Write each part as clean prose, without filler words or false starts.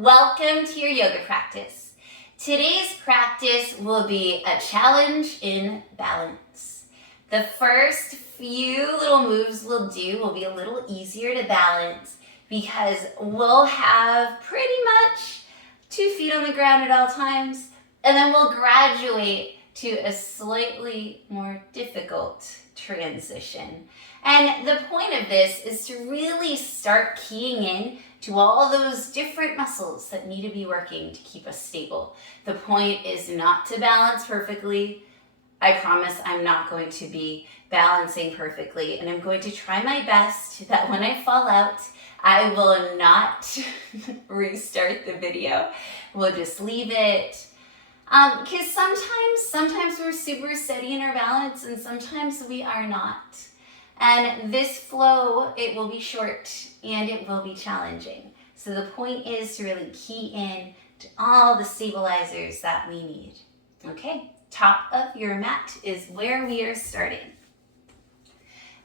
welcome to your yoga practice. Today's practice will be a challenge in balance. The first few little moves we'll do will be a little easier to balance because we'll have pretty much 2 feet on the ground at all times, and then we'll graduate to a slightly more difficult transition. And the point of this is to really start keying in to all those different muscles that need to be working to keep us stable. The point is not to balance perfectly. I promise I'm not going to be balancing perfectly, and I'm going to try my best that when I fall out, I will not restart the video. We'll just leave it. Because sometimes we're super steady in our balance and sometimes we are not. And this flow, it will be short and it will be challenging. So the point is to really key in to all the stabilizers that we need. Okay, top of your mat is where we are starting.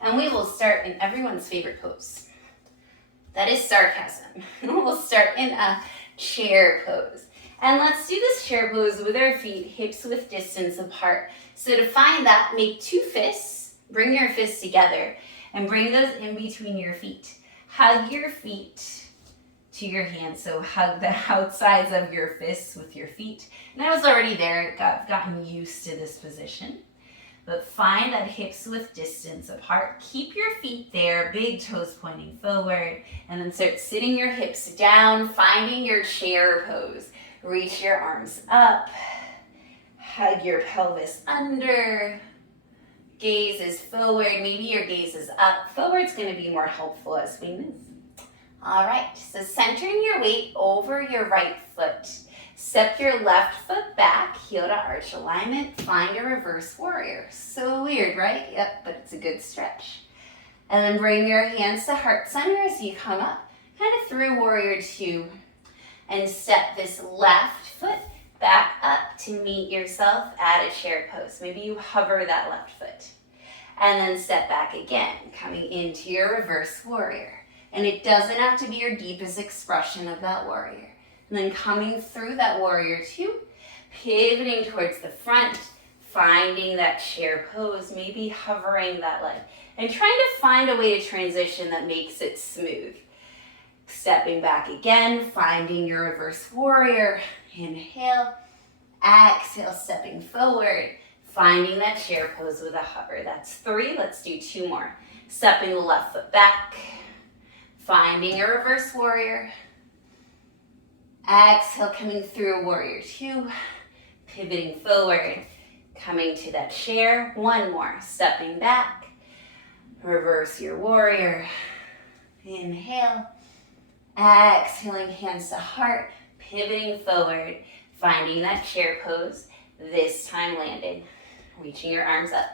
And we will start in everyone's favorite pose. That is sarcasm. We'll start in a chair pose. And let's do this chair pose with our feet hips width distance apart. So to find that, make 2 fists, bring your fists together, and bring those in between your feet. Hug your feet to your hands, so hug the outsides of your fists with your feet. And I was already there, gotten used to this position. But find that hips width distance apart. Keep your feet there, big toes pointing forward, and then start sitting your hips down, finding your chair pose. Reach your arms up, hug your pelvis under, gaze is forward, maybe your gaze is up. Forward's going to be more helpful as we move. All right, so centering your weight over your right foot. Step your left foot back, heel to arch alignment, find a reverse warrior. So weird, right? Yep, but it's a good stretch. And then bring your hands to heart center as you come up, kind of through warrior 2. And step this left foot back up to meet yourself at a chair pose. Maybe you hover that left foot. And then step back again, coming into your reverse warrior. And it doesn't have to be your deepest expression of that warrior. And then coming through that warrior 2, pivoting towards the front, finding that chair pose, maybe hovering that leg. And trying to find a way to transition that makes it smooth. Stepping back again, finding your reverse warrior. Inhale, exhale, stepping forward, finding that chair pose with a hover. That's 3, let's do 2 more. Stepping the left foot back, finding a reverse warrior. Exhale, coming through warrior 2, pivoting forward, coming to that chair. 1 more, stepping back, reverse your warrior. Inhale. Exhaling, hands to heart, pivoting forward, finding that chair pose, this time landing, reaching your arms up.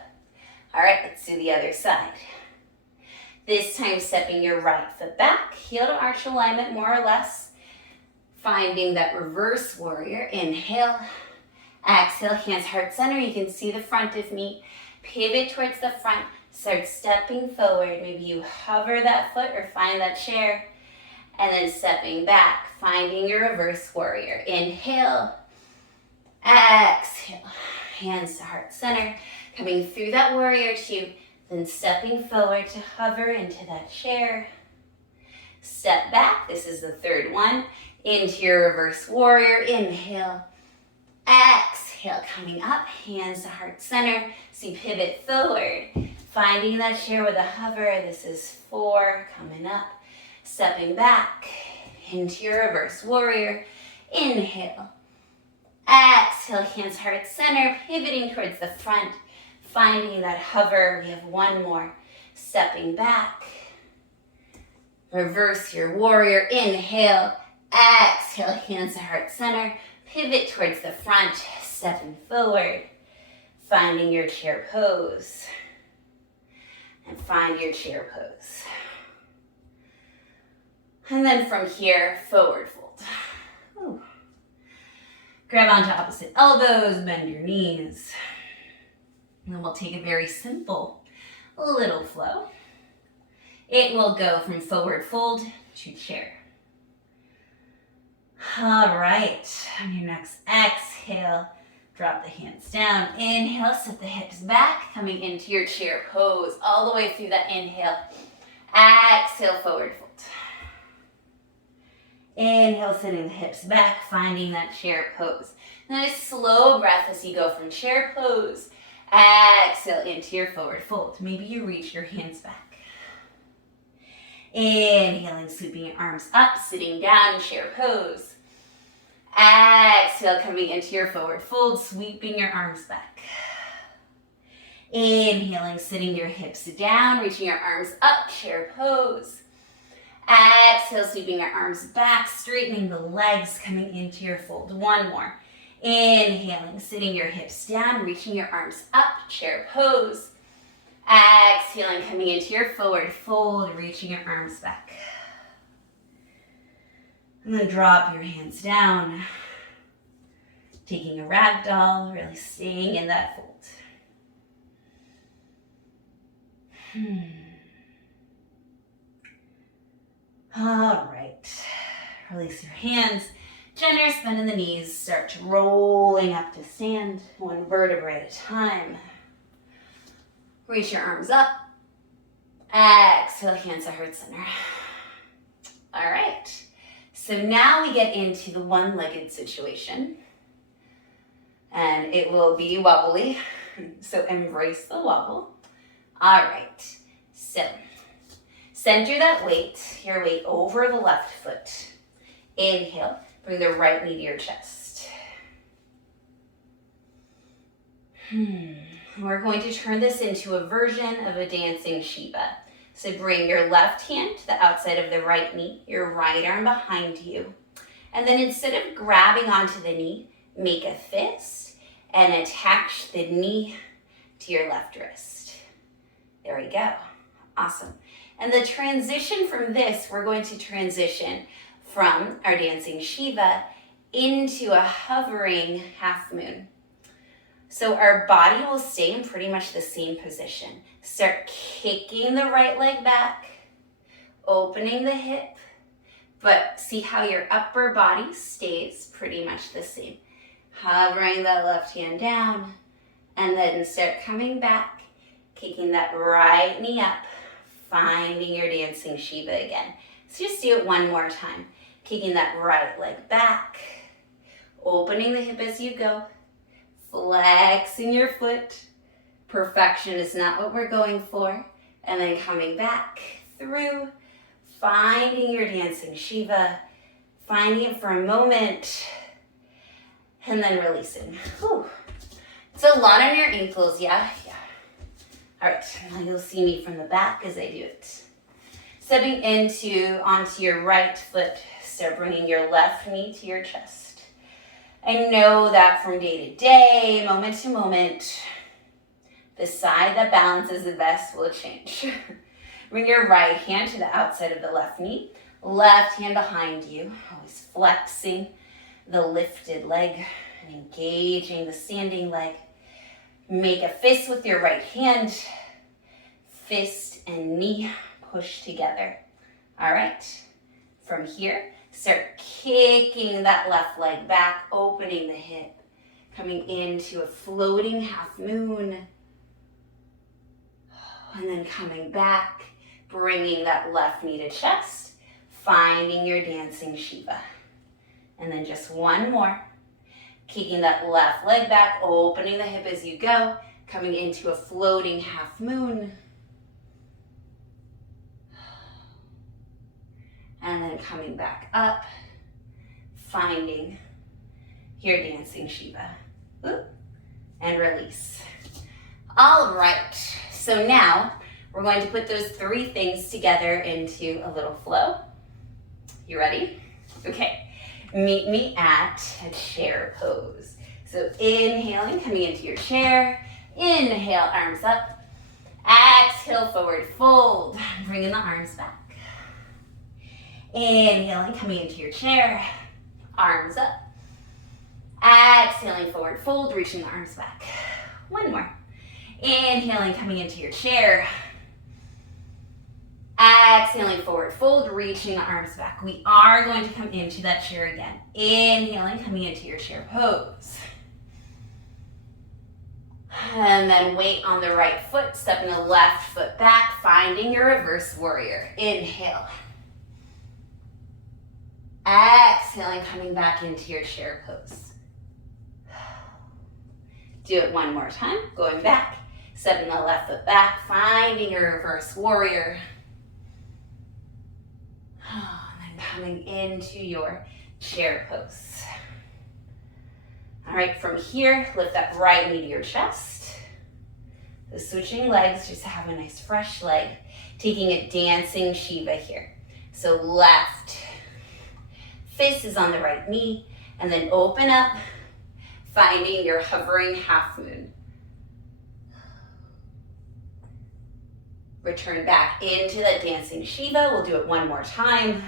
All right, let's do the other side. This time stepping your right foot back, heel to arch alignment more or less, finding that reverse warrior. Inhale, exhale, hands heart center. You can see the front of me. Pivot towards the front, start stepping forward. Maybe you hover that foot or find that chair. And then stepping back, finding your reverse warrior. Inhale, exhale, hands to heart center. Coming through that warrior 2, then stepping forward to hover into that chair. Step back, this is the 3rd one, into your reverse warrior. Inhale, exhale, coming up, hands to heart center. So you pivot forward, finding that chair with a hover. This is 4, coming up. Stepping back into your reverse warrior. Inhale. Exhale, hands heart center, pivoting towards the front, finding that hover. We have 1 more. Stepping back. Reverse your warrior. Inhale. Exhale, hands to heart center, pivot towards the front, stepping forward, finding your chair pose. And find your chair pose. And then from here, forward fold. Ooh. Grab onto opposite elbows, bend your knees. And then we'll take a very simple little flow. It will go from forward fold to chair. All right, on your next exhale, drop the hands down. Inhale, set the hips back, coming into your chair pose all the way through that inhale. Exhale, forward fold. Inhale, sitting the hips back, finding that chair pose. Nice slow breath as you go from chair pose. Exhale into your forward fold. Maybe you reach your hands back. Inhaling, sweeping your arms up, sitting down, chair pose. Exhale, coming into your forward fold, sweeping your arms back. Inhaling, sitting your hips down, reaching your arms up, chair pose. Exhale, sweeping your arms back, straightening the legs, coming into your fold. One more. Inhaling, sitting your hips down, reaching your arms up, chair pose. Exhaling, coming into your forward fold, reaching your arms back. And then drop your hands down, taking a ragdoll, really staying in that fold. All right, release your hands, generous bend in the knees, start rolling up to stand, one vertebrae at a time. Reach your arms up, exhale, hands to heart center. All right, so now we get into the one-legged situation, and it will be wobbly, so embrace the wobble. All right, so center that weight, your weight over the left foot. Inhale, bring the right knee to your chest. We're going to turn this into a version of a dancing Shiva. So bring your left hand to the outside of the right knee, your right arm behind you. And then instead of grabbing onto the knee, make a fist and attach the knee to your left wrist. There we go. Awesome. And the transition from this, we're going to transition from our dancing Shiva into a hovering half moon. So our body will stay in pretty much the same position. Start kicking the right leg back, opening the hip, but see how your upper body stays pretty much the same. Hovering that left hand down, and then start coming back, kicking that right knee up, finding your dancing Shiva again. So just do it one more time. Kicking that right leg back, opening the hip as you go, flexing your foot. Perfection is not what we're going for. And then coming back through, finding your dancing Shiva, finding it for a moment, and then releasing. Whew. It's a lot on your ankles, yeah? Yeah. All right, now you'll see me from the back as I do it. Stepping onto your right foot, start bringing your left knee to your chest. I know that from day to day, moment to moment, the side that balances the best will change. Bring your right hand to the outside of the left knee, left hand behind you, always flexing the lifted leg and engaging the standing leg. Make a fist with your right hand, fist and knee push together. All right, from here, start kicking that left leg back, opening the hip, coming into a floating half moon, and then coming back, bringing that left knee to chest, finding your dancing Shiva. And then just one more, kicking that left leg back, opening the hip as you go, coming into a floating half moon, and then coming back up, finding your dancing Shiva. Ooh, and release. All right, so now we're going to put those three things together into a little flow. You ready? Okay, meet me at a chair pose. So inhaling, coming into your chair. Inhale, arms up. Exhale, forward fold, bringing the arms back. Inhaling, coming into your chair, arms up. Exhaling, forward fold, reaching the arms back. One more. Inhaling, coming into your chair. Exhaling, forward fold, reaching the arms back. We are going to come into that chair again. Inhaling, coming into your chair pose. And then weight on the right foot, stepping the left foot back, finding your reverse warrior. Inhale. Exhaling, coming back into your chair pose. Do it one more time, going back, stepping the left foot back, finding your reverse warrior. And then coming into your chair pose. All right, from here, lift up right knee to your chest. So switching legs, just to have a nice fresh leg. Taking a dancing Shiva here. So left fist is on the right knee, and then open up, finding your hovering half moon. Return back into that dancing Shiva. We'll do it one more time.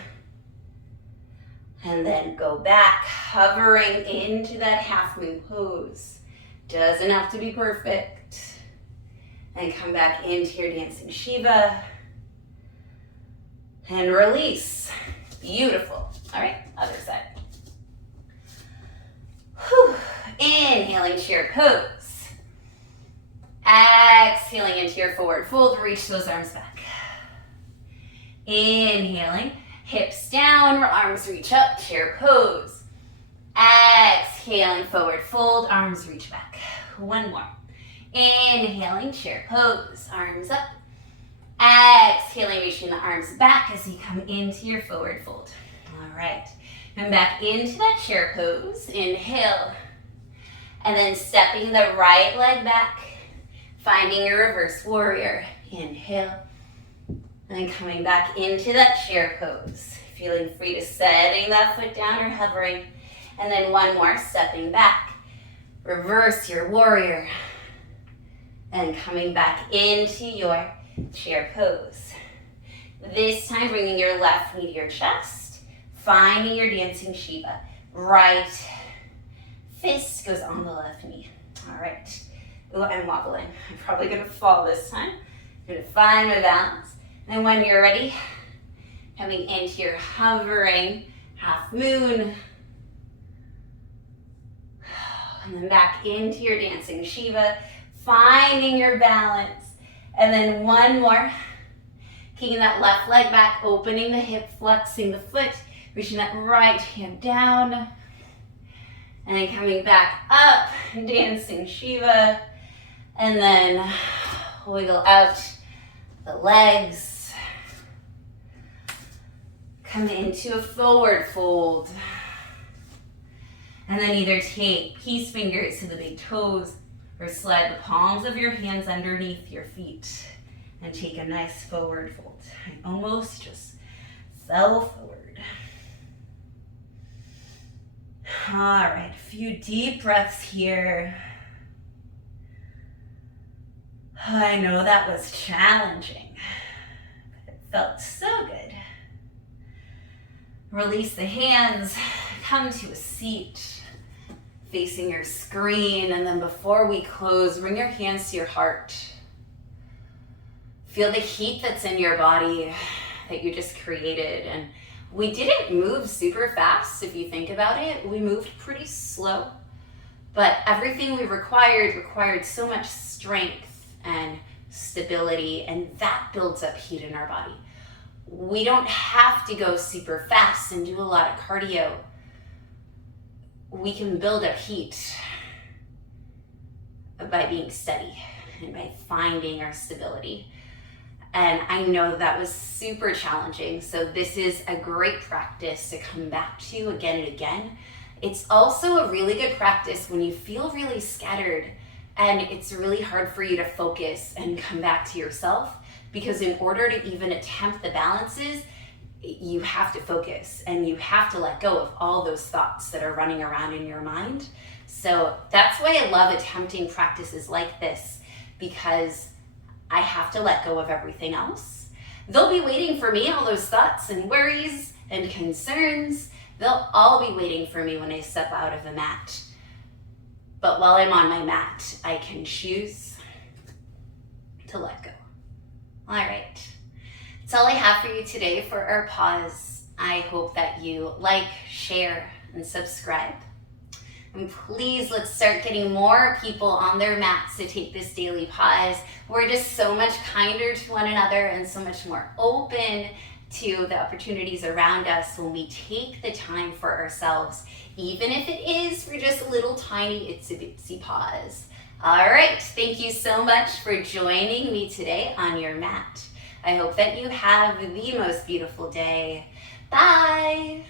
And then go back, hovering into that half moon pose. Doesn't have to be perfect. And come back into your dancing Shiva. And release. Beautiful. All right, other side. Whew. Inhaling, chair pose. Exhaling into your forward fold, reach those arms back. Inhaling, hips down, arms reach up, chair pose. Exhaling, forward fold, arms reach back. One more. Inhaling, chair pose, arms up. Exhaling, reaching the arms back as you come into your forward fold. All right, come back into that chair pose. Inhale, and then stepping the right leg back, finding your reverse warrior. Inhale, and then coming back into that chair pose. Feeling free to setting that foot down or hovering. And then one more, stepping back, reverse your warrior, and coming back into your chair pose. This time, bringing your left knee to your chest, finding your dancing Shiva. Right fist goes on the left knee. All right. Ooh, I'm wobbling. I'm probably gonna fall this time. I'm gonna find my balance. And when you're ready, coming into your hovering half moon. And then back into your dancing Shiva, finding your balance. And then one more, kicking that left leg back, opening the hip, flexing the foot, reaching that right hand down. And then coming back up, dancing Shiva. And then wiggle out the legs. Come into a forward fold. And then either take peace fingers to the big toes or slide the palms of your hands underneath your feet and take a nice forward fold. I almost just fell forward. All right, a few deep breaths here. I know that was challenging, but it felt so good. Release the hands, come to a seat facing your screen, and then before we close, bring your hands to your heart. Feel the heat that's in your body that you just created. And we didn't move super fast, if you think about it. We moved pretty slow, but everything we required so much strength and stability, and that builds up heat in our body. We don't have to go super fast and do a lot of cardio. We can build up heat by being steady and by finding our stability. And I know that was super challenging. So this is a great practice to come back to again and again. It's also a really good practice when you feel really scattered and it's really hard for you to focus and come back to yourself, because in order to even attempt the balances, you have to focus and you have to let go of all those thoughts that are running around in your mind. So that's why I love attempting practices like this, because I have to let go of everything else. They'll be waiting for me, all those thoughts and worries and concerns. They'll all be waiting for me when I step out of the mat. But while I'm on my mat, I can choose to let go. All right. That's all I have for you today for our pause. I hope that you like, share, and subscribe. And please, let's start getting more people on their mats to take this daily pause. We're just so much kinder to one another and so much more open to the opportunities around us when we take the time for ourselves, even if it is for just a little tiny itsy bitsy pause. All right, thank you so much for joining me today on your mat. I hope that you have the most beautiful day. Bye.